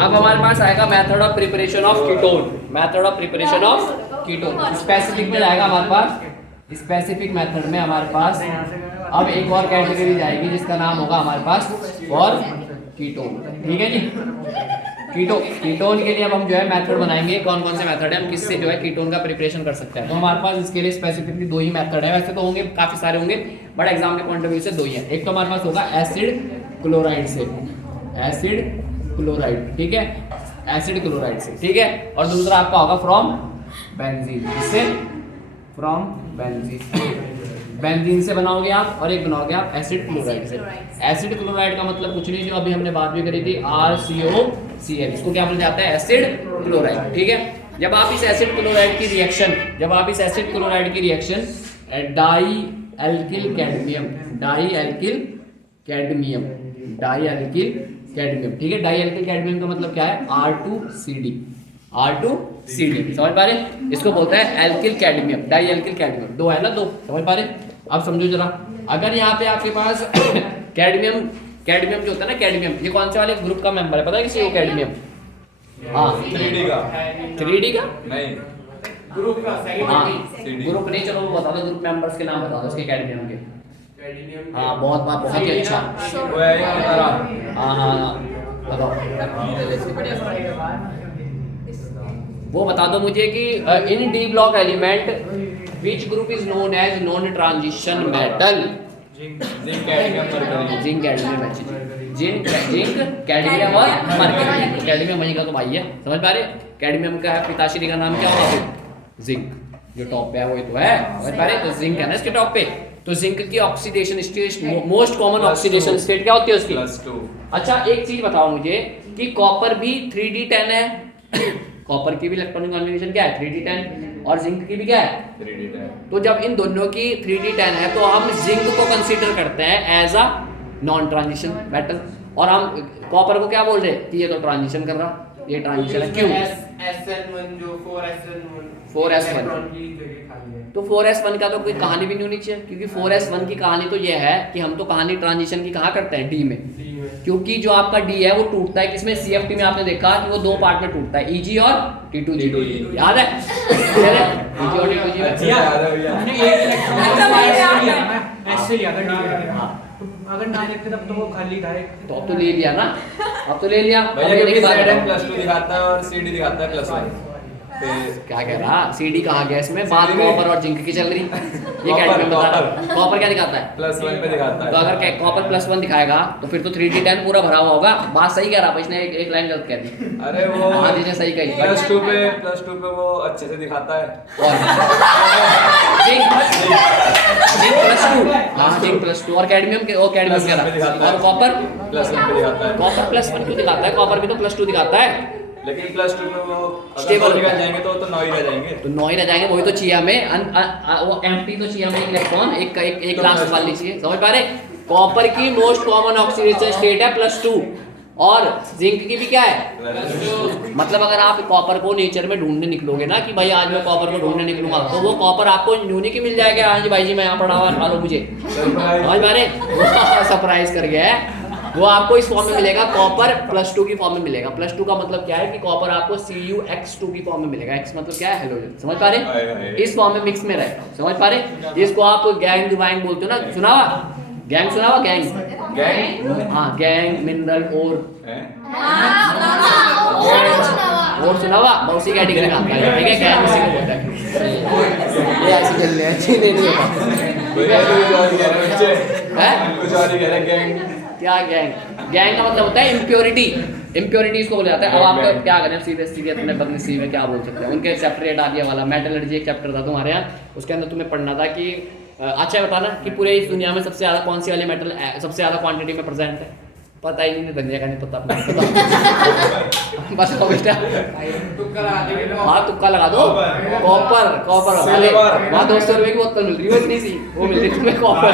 अब हमारे पास आएगा method of preparation of ketone. Method of preparation of ketone specific में जाएगा हमारे पास। स्पेसिफिक मेथड में हमारे पास अब एक और कैटेगरी जाएगी जिसका नाम होगा हमारे पास फॉर कीटोन। ठीक है जी। कीटोन के लिए अब हम जो है मेथड बनाएंगे। कौन कौन से मेथड है, हम किससे जो है कीटोन का प्रिपरेशन कर सकते हैं। तो हमारे पास इसके लिए स्पेसिफिकली दो ही मेथड है। वैसे तो होंगे काफी सारे होंगे, बट एग्जाम के पॉइंट ऑफ व्यू से दो ही है। एक तो हमारे पास होगा एसिड क्लोराइड से, एसिड क्लोराइड, ठीक है, एसिड क्लोराइड से, ठीक है। और दूसरा आपका होगा फ्रॉम बेंजीन, इससे फ्रॉम बेंजीन, बेंजीन से बनाओगे आप, और एक बनाओगे आप एसिड क्लोराइड से। एसिड क्लोराइड का मतलब कुछ नहीं, जो अभी हमने बात भी करी थी RCOCl, इसको क्या बोला जाता है, एसिड क्लोराइड, ठीक है। जब आप इस एसिड क्लोराइड की रिएक्शन, जब आप इस एसिड क्लोराइड की reaction di alkyl cadmium, di alkyl cadmium, di alkyl cadmium, ठीक है। डाई एल्किल कैडमियम का मतलब क्या है, R2CD, R2CD, समझ पा रहे, इसको बोलते हैं alkyl cadmium, di alkyl cadmium, दो है ना, दो, समझ पा रहे। अब समझो जरा, अगर यहाँ पे आपके पास कैडमियम, कैडमियम जो होता है ना, कैडमियम ये कौन से वाले ग्रुप का मेंबर है, पता है किसी को कैडमियम? हाँ 3D का, 3D का नहीं ग्रुप का सही हाँ नहीं। ग्रुप नहीं, चलो वो बता दो ग्रुप मेंबर्स के नाम बता दो उसके कैडमियम के। कैडमियम हाँ बहुत ही अच्छा, वो है ये हमारा हाँ बताओ, वो बता दो मुझे कि in D block element which group is known as non transition metal. Zinc cadmium mercury, zinc cadmium अच्छी जिंक कैडमियम और मरकरी। कैडमियम वहीं का तो भाई है, समझ पा रहे। कैडमियम का है पिताश्री का नाम क्या होगा, जिंक, जो टॉप पे है वही तो है, समझ पा रहे। तो जिंक है ना इसके टॉप पे। तो जिंक की oxidation state, most common oxidation state क्या होती है उसकी, +2। अच्छा एक चीज बताओ मुझे कि कॉपर भी 3D10 है कॉपर की भी इलेक्ट्रॉनिक कॉन्फ़िगरेशन क्या है, 3D10, और जिंक की भी क्या है, 3D10। तो जब इन दोनों की 3D10 है तो हम जिंक को कंसीडर करते हैं as a non transition metal, और हम कॉपर को क्या बोल रहे हैं कि ये तो ट्रांजिशन कर रहा, ये ट्रांजिशन है। क्यों? SN1 जो 4SN1 4S1 इलेक्ट्रॉन की जगह खाली है। तो 4S1 का तो कोई कहानी भी नहीं होनी चाहिए, क्योंकि 4S1 की कहानी तो ये है कि हम तो कहानी ट्रांजिशन की कहाँ करते हैं, डी में, डी में। क्योंकि जो आपका डी है वो टूटता है किसमें, CFT में। आपने देखा कि वो दो पार्ट में टूटता है, EG और T2G, याद है EG और T2G में। अच्छा याद है भैया, हमने एक इलेक्ट्रॉन ऐसे लिया था डी में। हाँ अगर ना लिखते तब तो वो खाली था एक। तो अब तो ले लिया ना, अब तो ले लिया। भैया अब क्योंकि एक बात Zn बताओ, +2 दिखाता है और CD दिखाता है +1। क्या कह रहा, CD कहाँ गया इसमें, बात CD में। कॉपर और जिंक की चल रही। ये कॉपर, कैडमियम बता रहा, कॉपर। कॉपर क्या दिखाता है, +1 पे दिखाता है। तो अगर कॉपर +1 दिखाएगा तो फिर तो 3D10 पूरा भरा हुआ होगा। बात सही कह रहा, इसने एक लाइन गलत कह दी। अरे वो हाँ जी सही कही। +2 पे वो अच्छे से दिखाता है। और जिंक +2, हाँ जिंक +2, और कैडमियम के, और कैडमियम कह रहा, और कॉपर +1 पे दिखाता है। कॉपर +1 क्यों दिखाता है, कॉपर भी तो +2 दिखाता है। लेकिन +2 में वो अगर Stable 9 निकल होता है। जाएंगे तो 9 ही रह जाएंगे। तो 9 ही रह जाएंगे, वही तो चाहिए हमें। वो एम्प्टी तो चाहिए हमें, इलेक्ट्रॉन एक लास्ट वाली चाहिए, समझ पा रहे। कॉपर की मोस्ट कॉमन ऑक्सीडेशन स्टेट है +2, और जिंक की भी क्या है, मतलब अगर आप कॉपर को नेचर में ढूंढने निकलोगे ना कि भाई आज मैं कॉपर को ढूंढने निकलूंगा, तो वो कॉपर आपको यूनिक ही मिल जाएगा। हाँ जी भाई जी मैं यहाँ पढ़ा हुआ, खा लो मुझे, समझ पा रहे। सरप्राइज कर गया है वो, आपको इस फॉर्म में मिलेगा, कॉपर +2 की फॉर्म में मिलेगा। +2 का मतलब क्या है कि कॉपर आपको CuX2 की फॉर्म में मिलेगा। X मतलब क्या है, हेलोजन, समझ पा रहे। इस फॉर्म में मिक्स में रहेगा, समझ पा रहे। इसको आप गैंग वाइंग बोलते हो ना, सुना हुआ गैंग, सुना हुआ गैंग, गैंग, हाँ गैंग मिनरल और सुना हुआ, उसी कैटेगरी में आता है, ठीक है। गैंग उसी को बोलता है, ये ऐसे खेलने हैं, अच्छी नहीं होगा, भैया कुछ और कह रहे बच्चे, हैं? कुछ और ही कह रहे गैंग। क्या गैंग, गैंग का मतलब होता है इम्प्योरिटी, इम्प्योरिटी इसको बोला जाता है। अब आपको क्या करें, सीबीएसई के अपने बदनसीब में क्या बोल सकते हैं, उनके सेपरेट आ गया वाला मेटलर्जी एक चैप्टर था तुम्हारे यहाँ, उसके अंदर तुम्हें पढ़ना था कि अच्छा बताना कि पूरे इस दुनिया में सबसे ज़्यादा कौन सी वाली मेटल सबसे ज़्यादा क्वांटिटी में प्रेजेंट है। पता ही नहीं, धनिया का नहीं पता, पता बस बेटा तुक्का लगा देंगे। हाँ तुक्का लगा दो, कॉपर, कॉपर वहाँ 200 रुपये की बोतल मिल रही है इतनी सी, वो मिल रही है तुम्हें कॉपर,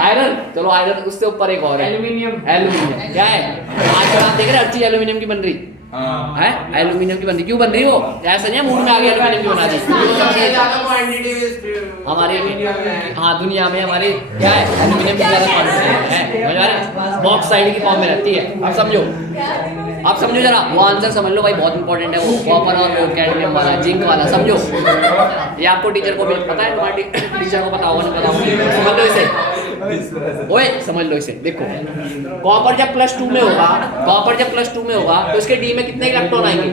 आयरन, चलो आयरन, उससे ऊपर एक और है एल्युमिनियम, एल्यूमिनियम क्या है, आजकल आप देख रहे हैं हर चीज एल्यूमिनियम की बन रही, हाँ है एल्यूमिनियम की बन रही, क्यों बन रही हो? ऐसा नहीं है मूड में आ गया एल्यूमिनियम की बना दी। सबसे ज्यादा क्वांटिटी हमारे हाँ दुनिया में हमारे क्या है, एल्यूमिनियम की ज्यादा क्वांटिटी है, समझ आ रहा है? बॉक्साइड की फॉर्म में रहती है। अब समझो, आप समझो जरा, वो आंसर समझ लो भाई, बहुत इंपॉर्टेंट है वो, कॉपर और वो कैडमियम वाला, जिंक वाला, समझो। ये आपको टीचर को भी पता है, तुम्हारे टीचर को पता होगा, नहीं पता होगा, समझ लो इसे। ओए समझ लो इसे, देखो कॉपर जब +2 में होगा, कॉपर जब +2 में होगा तो इसके डी में कितने इलेक्ट्रॉन आएंगे?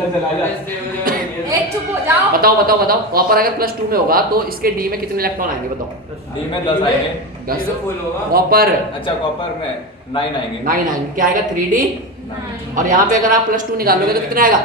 एक चुप हो जाओ। बताओ बताओ बताओ, कॉपर अगर +2 में होगा तो इसके डी में कितने इलेक्ट्रॉन आएंगे बताओ? डी में 10 आएंगे। 10 फुल होगा। कॉपर अच्छा कॉपर में 9 आएंगे। 9 आएंगे, क्या आएगा 3D, और यहाँ पे अगर आप +2 निकालोगे तो कितना आएगा?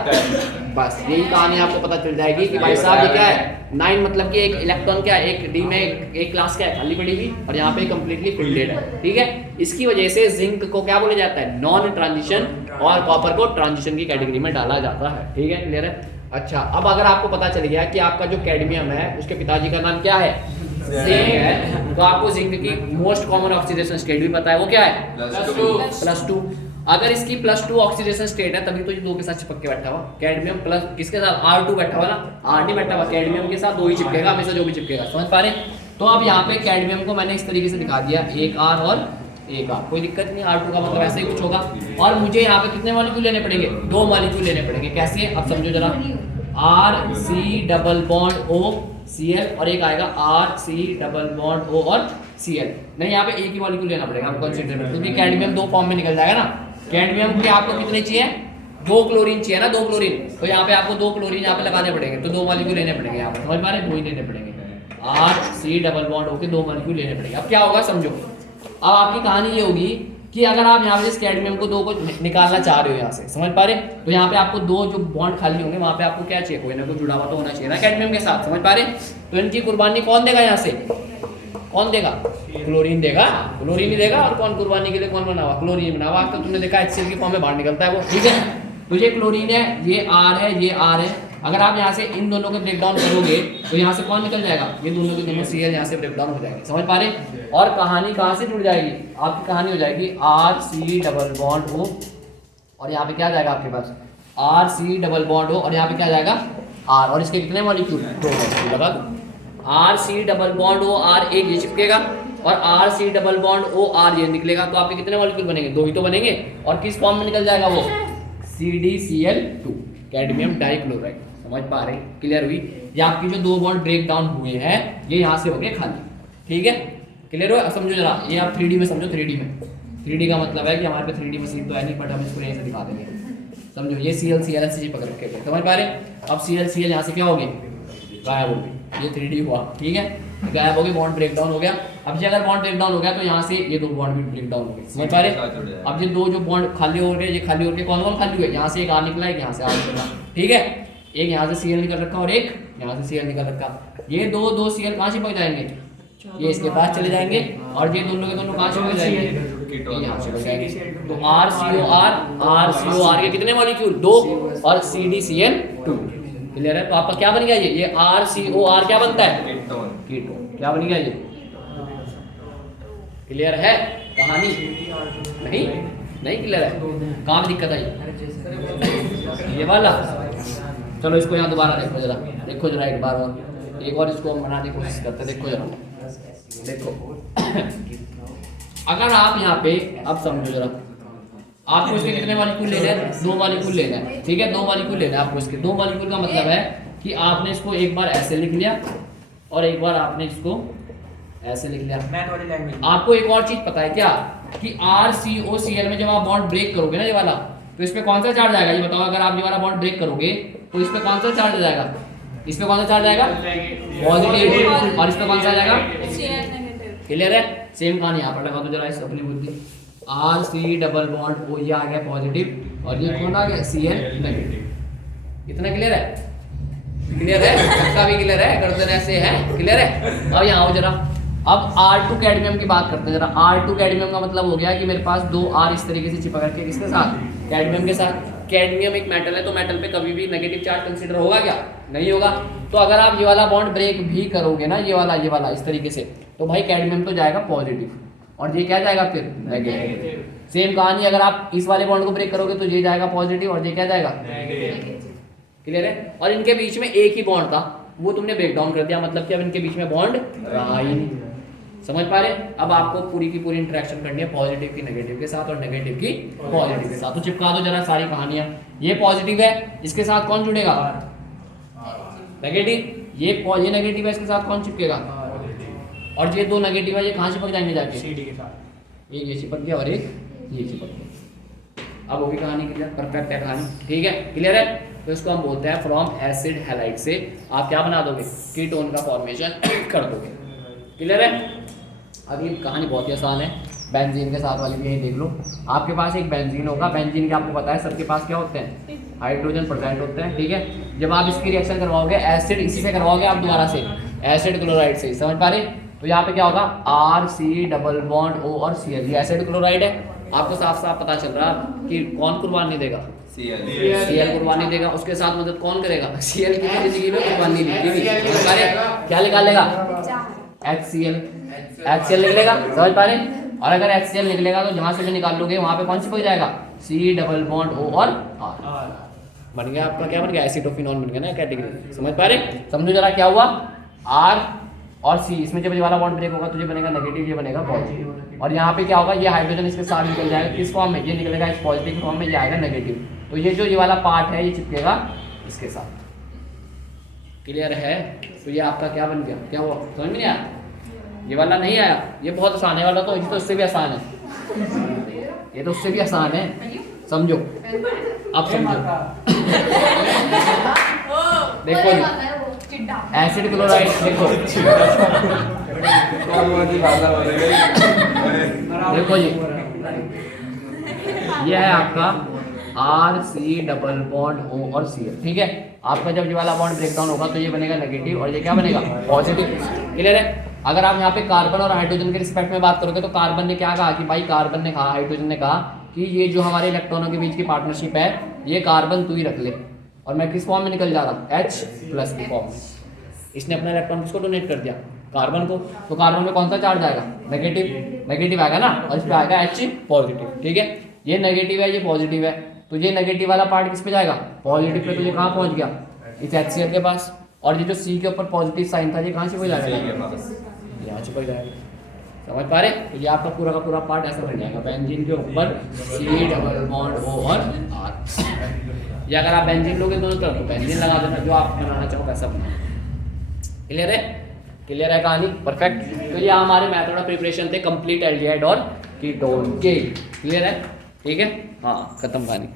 बस यही कहानी आपको पता चल जाएगी कि भाई साहब ये क्या है, 9 मतलब कि एक इलेक्ट्रॉन क्या है, एक डी में एक क्लास क्या है, खाली पड़ी हुई, और यहाँ पे कंप्लीटली फिल्डेड है, ठीक है। इसकी वजह से जिंक को क्या बोला जाता है, नॉन ट्रांजिशन, और कॉपर को ट्रांजिशन की कैटेगरी में डाला जाता है, ठीक है, क्लियर है। अच्छा, अब अगर आपको पता चल गया कि आपका जो कैडमियम है उसके पिताजी का नाम क्या है, जिंक है, तो आपको जिंक की मोस्ट कॉमन ऑक्सीडेशन स्टेट भी पता है, वो क्या है +2। अगर इसकी +2 ऑक्सीडेशन स्टेट है तभी तो ये 2 के साथ चिपक के बैठा हुआ, कैडमियम प्लस किसके साथ, R2 बैठा हुआ ना, R नहीं बैठा हुआ, कैडमियम के साथ 2 ही चिपकेगा हमेशा, जो भी चिपकेगा, समझ पा रहे? तो अब यहाँ पे कैडमियम को मैंने इस तरीके से दिखा दिया, एक R और एक R, कोई दिक्कत नहीं, R2 का मतलब ऐसे ही कुछ होगा। और मुझे यहाँ पे कितने मॉलिक्यूल लेने पड़ेंगे, 2 मॉलिक्यूल लेने पड़ेंगे, कैसे, अब समझो जरा, RC+O और एक आएगा RC+O और Cl, नहीं यहाँ पे एक ही मॉलिक्यूल लेना पड़ेगा आपको कंसीडर में, क्योंकि कैडमियम 2 फॉर्म में निकल जाएगा ना। कैडमियम के आपको कितने चाहिए, 2 क्लोरीन चाहिए ना, 2 क्लोरीन, तो यहाँ पे आपको 2 क्लोरीन यहाँ पे लगाने पड़ेंगे, तो 2 मॉलिक्यूल लेने पड़ेंगे यहाँ पे, समझ पा रहे, 2 ही लेने पड़ेंगे, RC+O के 2 मॉलिक्यूल लेने पड़ेंगे। अब क्या होगा समझो, अब आपकी कहानी ये होगी कि अगर आप यहाँ पे इस कैडमियम को 2 को निकालना चाह रहे हो यहाँ से, समझ पा रहे, तो यहाँ पे आपको 2 जो बॉन्ड खाली होंगे वहाँ पे आपको क्या चाहिए, कोई ना कोई जुड़ा हुआ तो होना चाहिए ना कैडमियम के साथ, समझ पा रहे। तो इनकी कुर्बानी कौन देगा, यहाँ से कौन देगा, क्लोरीन देगा, क्लोरीन ही देगा, और कौन कुर्बानी के लिए कौन बना हुआ, क्लोरीन बना हुआ। तो तुमने देखा HCl की फॉर्म में बाहर निकलता है वो, ठीक है। तो ये क्लोरीन है, ये R है, ये R है, अगर आप यहाँ से इन दोनों को ब्रेक डाउन करोगे तो यहाँ से कौन निकल जाएगा, ये दोनों के दोनों Cl यहाँ से ब्रेक डाउन हो जाएंगे, समझ पा रहे। और कहानी कहाँ से जुड़ जाएगी, आपकी कहानी हो जाएगी RC+O, और यहाँ पे क्या जाएगा आपके पास, RC+O, और यहाँ पे क्या जाएगा R, और इसके कितने मॉलिक्यूल, 2 मॉलिक्यूल लगा दो, RC+O R एक ये चिपकेगा, और RC+O R ये निकलेगा, तो आपके कितने मॉलिक्यूल बनेंगे, 2 ही तो बनेंगे, और किस फॉर्म में निकल जाएगा वो, CdCl2, कैडमियम डाइक्लोराइड, समझ पा रहे, क्लियर हुई। ये आपकी जो 2 बॉन्ड ब्रेक डाउन हुए हैं ये यहाँ से हो गए खाली, ठीक है, क्लियर हो। समझो जरा, ये आप 3D में समझो, 3D में, 3D का मतलब है कि हमारे पे 3D मशीन तो है नहीं, बट हम इसको यहीं से दिखा देंगे, समझो। ये Cl से चिपक रखे थे, समझ पा रहे। अब Cl यहाँ से क्या हो गए, गायब हो गए, ये 3D हुआ, ठीक है, गायब हो गए, बॉन्ड ब्रेक डाउन हो गया। अब ये अगर बॉन्ड ब्रेक डाउन हो गया तो यहाँ से ये 2 बॉन्ड भी ब्रेक डाउन हो गए, समझ पा रहे। अब ये 2 जो बॉन्ड खाली हो गए, ये खाली हो गए, कौन कौन खाली हुए, यहाँ से एक R निकला, एक यहाँ से R निकला, ठीक है, एक यहाँ से Cl निकल रखा और एक यहाँ से Cl निकल रखा, ये दो Cl कहाँ चिपक जाएंगे, ये इसके पास चले जाएंगे, और ये दोनों के दोनों कहाँ चिपक जाएंगे, यहाँ चिपक जाएंगे। तो RCOR के कितने मॉलिक्यूल, 2, और CdCl2, क्लियर है। तो आपका क्या बन गया, ये RCOR क्या बनता है, कीटोन, क्या बन गया ये, क्लियर है कहानी, नहीं क्लियर है, कहाँ में दिक्कत आई, ये वाला। चलो इसको यहाँ दोबारा देखो जरा, एक बार और, एक और इसको बनाने की कोशिश करते, देखो जरा, देखो अगर आप यहाँ पे, अब समझो जरा, आपको इसके कितने मॉलिक्यूल लेने हैं, 2 मॉलिक्यूल लेना है, ठीक है, 2 मॉलिक्यूल लेना है आपको इसके। 2 मॉलिक्यूल का मतलब है कि आपने इसको एक बार ऐसे लिख लिया और एक बार आपने इसको ऐसे लिख लिया। आपको एक और चीज पता है क्या, कि RCOCl में जब आप बॉन्ड ब्रेक करोगे ना ये वाला, तो इस पे कौन सा चार्ज आएगा, ये बताओ। अगर आप ये वाला बॉन्ड ब्रेक करोगे तो इस पे कौन सा चार्ज जाएगा, इस पे कौन सा चार्ज आएगा, पॉजिटिव, और इस पे कौन सा जाएगा, क्लियर है। सेम कहानी यहाँ पर लगा दो जरा, इस अपनी बुद्धि, RC+O ये आ गया पॉजिटिव, और ये कौन आ गया, Cl नेगेटिव। इतना क्लियर है, क्लियर है, इसका भी क्लियर है, गर्दन ऐसे है, क्लियर है। अब यहाँ आओ जरा, अब R2 कैडमियम की बात करते हैं जरा। R2 कैडमियम का मतलब हो गया कि मेरे पास 2 R इस तरीके से चिपक रखे, किसके साथ, कैडमियम के साथ। कैडमियम एक मेटल है, तो मेटल पे कभी भी नेगेटिव चार्ज कंसीडर होगा क्या, नहीं होगा। तो अगर आप ये वाला बॉन्ड ब्रेक भी करोगे ना, ये वाला इस तरीके से, तो भाई कैडमियम तो जाएगा पॉजिटिव, और ये क्या जाएगा फिर नेगेटिव। सेम कहानी, अगर आप इस वाले बॉन्ड को ब्रेक करोगे तो ये जाएगा पॉजिटिव और ये क्या जाएगा, क्लियर है। और इनके बीच में एक ही बॉन्ड था, वो तुमने ब्रेक डाउन कर दिया, मतलब कि अब इनके बीच में बॉन्ड रहा ही नहीं। समझ पा रहे? अब आपको पूरी की पूरी इंटरेक्शन करनी है पॉजिटिव की नेगेटिव के साथ और नेगेटिव की पॉजिटिव के साथ। तो चिपका दो जरा सारी कहानियां। ये पॉजिटिव है, इसके साथ कौन जुड़ेगा, नेगेटिव। ये नेगेटिव है, इसके साथ कौन चिपकेगा, और ये दो नेगेटिव है, ये कहाँ चिपक जाएंगे जाके, CD के साथ। एक ये चिपक गया और एक ये चिपक गया। अब वो भी कहानी क्लियर, परफेक्ट है कहानी, ठीक है, क्लियर है। तो इसको हम बोलते हैं फ्रॉम एसिड हैलाइड से आप क्या बना दोगे, कीटोन का फॉर्मेशन कर दोगे, क्लियर है। अब ये कहानी बहुत ही आसान है, बेंजीन के साथ वाली भी यही देख लो। आपके पास एक बेंजीन होगा, बेंजीन के आपको पता है सबके पास क्या होते हैं, हाइड्रोजन प्रेजेंट होते हैं, ठीक है। जब आप इसकी रिएक्शन करवाओगे एसिड, इसी से करवाओगे आप दोबारा से एसिड क्लोराइड से, समझ पा रहे। तो यहाँ पे क्या होगा, RC डबल बॉन्ड O और Cl, ये एसिड क्लोराइड है। आपको साफ साफ पता चल रहा कि कौन कुर्बानी देगा, Cl कुर्बानी देगा, उसके साथ मदद कौन करेगा, Cl की जिंदगी में कुर्बानी दी थी। क्या निकालेगा, HCl निकलेगा, समझ पा रहे। और अगर HCl निकलेगा तो जहां से भी निकाल लोगे वहां पे कौन चिपक जाएगा, C डबल बॉन्ड O और R बन गया आपका, क्या बन गया, एसिटोफिनॉल बन गया ना कैटेगरी, समझ पा रहे। समझो जरा क्या हुआ, R और C, इसमें जब ये वाला बॉन्ड ब्रेक होगा तो ये बनेगा नेगेटिव, ये बनेगा पॉजिटिव। और यहाँ पे क्या होगा, ये हाइड्रोजन इसके साथ निकल जाएगा, किस फॉर्म में, ये निकलेगा इस पॉजिटिव फॉर्म में, ये आएगा नेगेटिव। तो ये जो ये वाला पार्ट है ये चिपकेगा इसके साथ, क्लियर है। तो ये आपका क्या बन गया, क्या हुआ, समझ में नहीं आया, ये वाला नहीं आया, ये बहुत आसान है वाला, तो ये तो इससे भी आसान है, ये तो उससे भी आसान है, समझो। अब समझो, देखो जी एसिड क्लोराइड, देखो जी ये है आपका RC डबल बॉन्ड O और Cl, ठीक है। आपका जब ये वाला बॉन्ड ब्रेक डाउन होगा तो ये बनेगा नेगेटिव और ये क्या बनेगा, पॉजिटिव, क्लियर है। अगर आप यहाँ पे कार्बन और हाइड्रोजन के रिस्पेक्ट में बात करोगे तो कार्बन ने क्या कहा कि भाई, कार्बन ने कहा, हाइड्रोजन ने कहा कि ये जो हमारे इलेक्ट्रॉनों के बीच की पार्टनरशिप है, ये कार्बन तू ही रख ले, और मैं किस फॉर्म में निकल जा रहा, H प्लस की फॉर्म में। इसने अपना इलेक्ट्रॉन किसको डोनेट कर दिया, कार्बन को, तो कार्बन में कौन सा चार्ज आएगा, नेगेटिव आएगा ना, और इस पे आएगा H पॉजिटिव, ठीक है। ये नेगेटिव है, ये पॉजिटिव है, तो ये नेगेटिव वाला पार्ट किस पे जाएगा, पॉजिटिव पे। तो ये कहाँ पहुंच गया, इस HCl के पास, और ये जो C के ऊपर पॉजिटिव साइन था ये कहाँ से जाएगा, यहाँ चिपक जाएगा, समझ पा रहे। तो ये आपका पूरा का पूरा पार्ट ऐसा बन जाएगा, बेंजीन के ऊपर C डबल बॉन्ड O और R। या अगर आप बेंजीन लोगे दोनों तरफ तो बेंजीन लगा देना, जो आप बनाना चाहो वैसा बना, क्लियर है, क्लियर है कहानी, परफेक्ट। तो ये हमारे मेथड ऑफ प्रिपरेशन थे कंप्लीट एल्डिहाइड और कीटोन के, क्लियर है, ठीक है, हाँ खत्म कहानी।